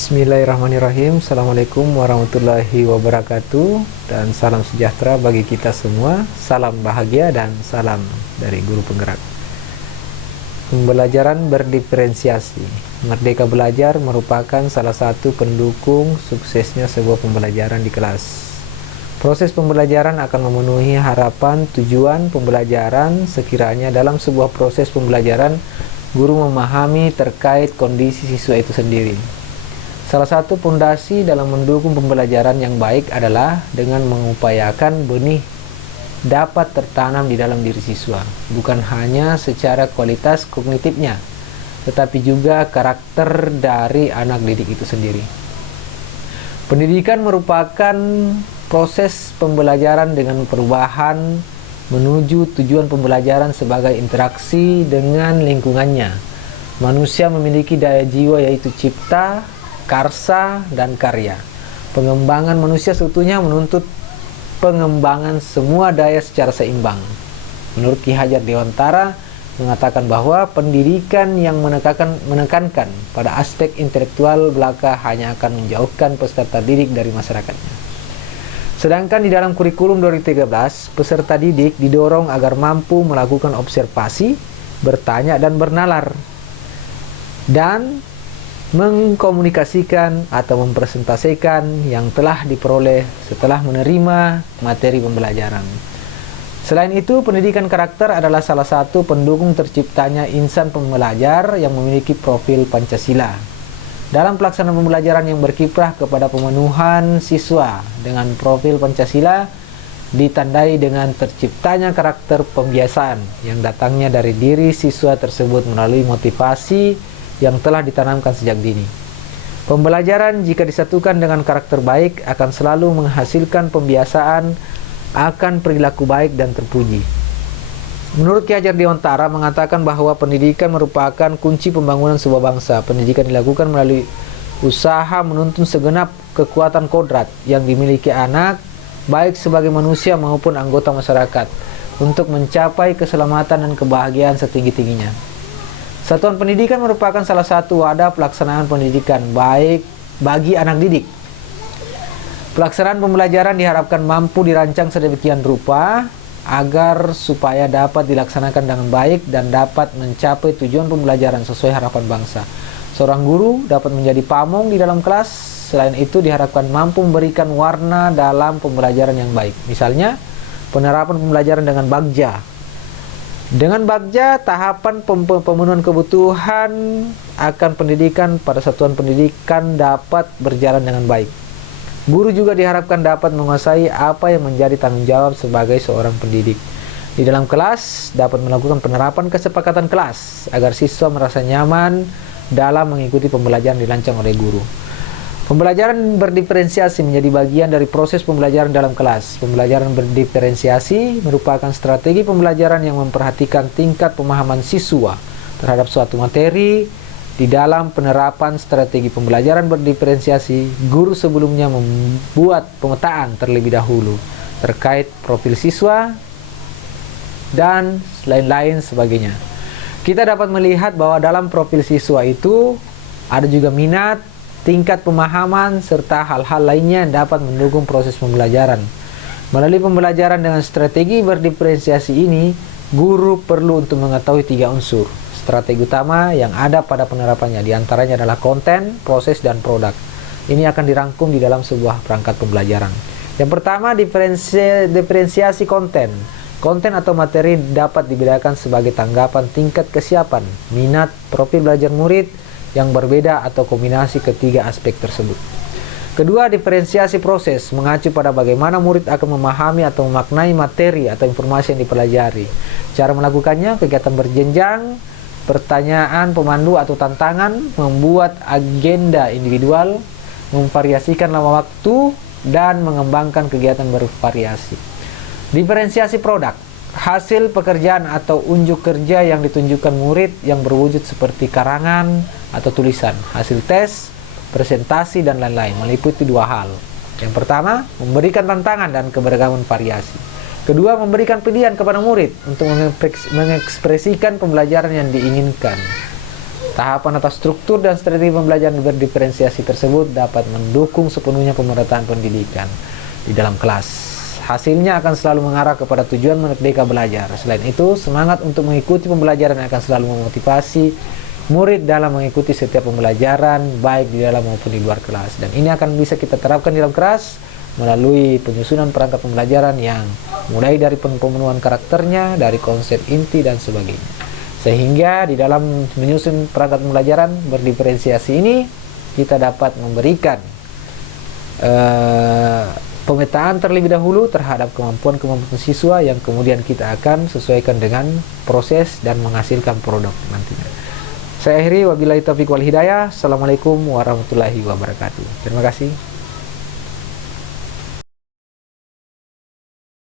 Bismillahirrahmanirrahim. Assalamualaikum warahmatullahi wabarakatuh. Dan salam sejahtera bagi kita semua. Salam bahagia dan salam dari guru penggerak. Pembelajaran berdiferensiasi. Merdeka belajar merupakan salah satu pendukung suksesnya sebuah pembelajaran di kelas. Proses pembelajaran akan memenuhi harapan tujuan pembelajaran sekiranya dalam sebuah proses pembelajaran guru memahami terkait kondisi siswa itu sendiri. Salah satu pondasi dalam mendukung pembelajaran yang baik adalah dengan mengupayakan benih dapat tertanam di dalam diri siswa, bukan hanya secara kualitas kognitifnya, tetapi juga karakter dari anak didik itu sendiri. Pendidikan merupakan proses pembelajaran dengan perubahan menuju tujuan pembelajaran sebagai interaksi dengan lingkungannya. Manusia memiliki daya jiwa yaitu cipta, karsa, dan karya. Pengembangan manusia seutuhnya menuntut pengembangan semua daya secara seimbang. Menurut Ki Hajar Dewantara mengatakan bahwa pendidikan yang menekankan pada aspek intelektual belaka hanya akan menjauhkan peserta didik dari masyarakatnya. Sedangkan di dalam kurikulum 2013, peserta didik didorong agar mampu melakukan observasi, bertanya dan bernalar, dan mengkomunikasikan atau mempresentasikan yang telah diperoleh setelah menerima materi pembelajaran. Selain itu, pendidikan karakter adalah salah satu pendukung terciptanya insan pembelajar yang memiliki profil Pancasila. Dalam pelaksanaan pembelajaran yang berkiprah kepada pemenuhan siswa dengan profil Pancasila ditandai dengan terciptanya karakter pembiasaan yang datangnya dari diri siswa tersebut melalui motivasi yang telah ditanamkan sejak dini. Pembelajaran jika disatukan dengan karakter baik akan selalu menghasilkan pembiasaan akan perilaku baik dan terpuji. Menurut Ki Hajar Dewantara mengatakan bahwa pendidikan merupakan kunci pembangunan sebuah bangsa. Pendidikan dilakukan melalui usaha menuntun segenap kekuatan kodrat yang dimiliki anak, baik sebagai manusia maupun anggota masyarakat, untuk mencapai keselamatan dan kebahagiaan setinggi-tingginya. Satuan pendidikan merupakan salah satu wadah pelaksanaan pendidikan baik bagi anak didik. Pelaksanaan pembelajaran diharapkan mampu dirancang sedemikian rupa agar supaya dapat dilaksanakan dengan baik dan dapat mencapai tujuan pembelajaran sesuai harapan bangsa. Seorang guru dapat menjadi pamong di dalam kelas. Selain itu diharapkan mampu memberikan warna dalam pembelajaran yang baik. Misalnya, penerapan pembelajaran dengan bagja. Dengan bagja, tahapan pemenuhan kebutuhan akan pendidikan pada satuan pendidikan dapat berjalan dengan baik. Guru juga diharapkan dapat menguasai apa yang menjadi tanggung jawab sebagai seorang pendidik. Di dalam kelas, dapat melakukan penerapan kesepakatan kelas agar siswa merasa nyaman dalam mengikuti pembelajaran dirancang oleh guru. Pembelajaran berdiferensiasi menjadi bagian dari proses pembelajaran dalam kelas. Pembelajaran berdiferensiasi merupakan strategi pembelajaran yang memperhatikan tingkat pemahaman siswa terhadap suatu materi. Di dalam penerapan strategi pembelajaran berdiferensiasi, guru sebelumnya membuat pemetaan terlebih dahulu terkait profil siswa dan lain-lain sebagainya. Kita dapat melihat bahwa dalam profil siswa itu ada juga minat, tingkat pemahaman, serta hal-hal lainnya yang dapat mendukung proses pembelajaran. Melalui pembelajaran dengan strategi berdiferensiasi ini, guru perlu untuk mengetahui 3 unsur strategi utama yang ada pada penerapannya. Di antaranya adalah konten, proses, dan produk. Ini akan dirangkum di dalam sebuah perangkat pembelajaran. Yang pertama, diferensiasi konten. Konten atau materi dapat dibedakan sebagai tanggapan tingkat kesiapan, minat, profil belajar murid yang berbeda atau kombinasi ketiga aspek tersebut. Kedua, diferensiasi proses mengacu pada bagaimana murid akan memahami atau memaknai materi atau informasi yang dipelajari. Cara melakukannya, kegiatan berjenjang, pertanyaan, pemandu atau tantangan, membuat agenda individual, memvariasikan lama waktu, dan mengembangkan kegiatan bervariasi. Diferensiasi produk, hasil pekerjaan atau unjuk kerja yang ditunjukkan murid yang berwujud seperti karangan atau tulisan, hasil tes, presentasi, dan lain-lain, meliputi 2 hal. Yang pertama, memberikan tantangan dan keberagaman variasi. Kedua, memberikan pilihan kepada murid untuk mengekspresikan pembelajaran yang diinginkan. Tahapan atau struktur dan strategi pembelajaran berdiferensiasi tersebut dapat mendukung sepenuhnya pemerataan pendidikan di dalam kelas. Hasilnya akan selalu mengarah kepada tujuan merdeka belajar. Selain itu, semangat untuk mengikuti pembelajaran akan selalu memotivasi murid dalam mengikuti setiap pembelajaran, baik di dalam maupun di luar kelas. Dan ini akan bisa kita terapkan di dalam kelas melalui penyusunan perangkat pembelajaran yang mulai dari pemenuhan karakternya, dari konsep inti dan sebagainya. Sehingga di dalam menyusun perangkat pembelajaran berdiferensiasi ini, kita dapat memberikan pemetaan terlebih dahulu terhadap kemampuan-kemampuan siswa yang kemudian kita akan sesuaikan dengan proses dan menghasilkan produk nantinya. Saya akhiri, wabillahi taufiq wal hidayah. Assalamualaikum warahmatullahi wabarakatuh. Terima kasih.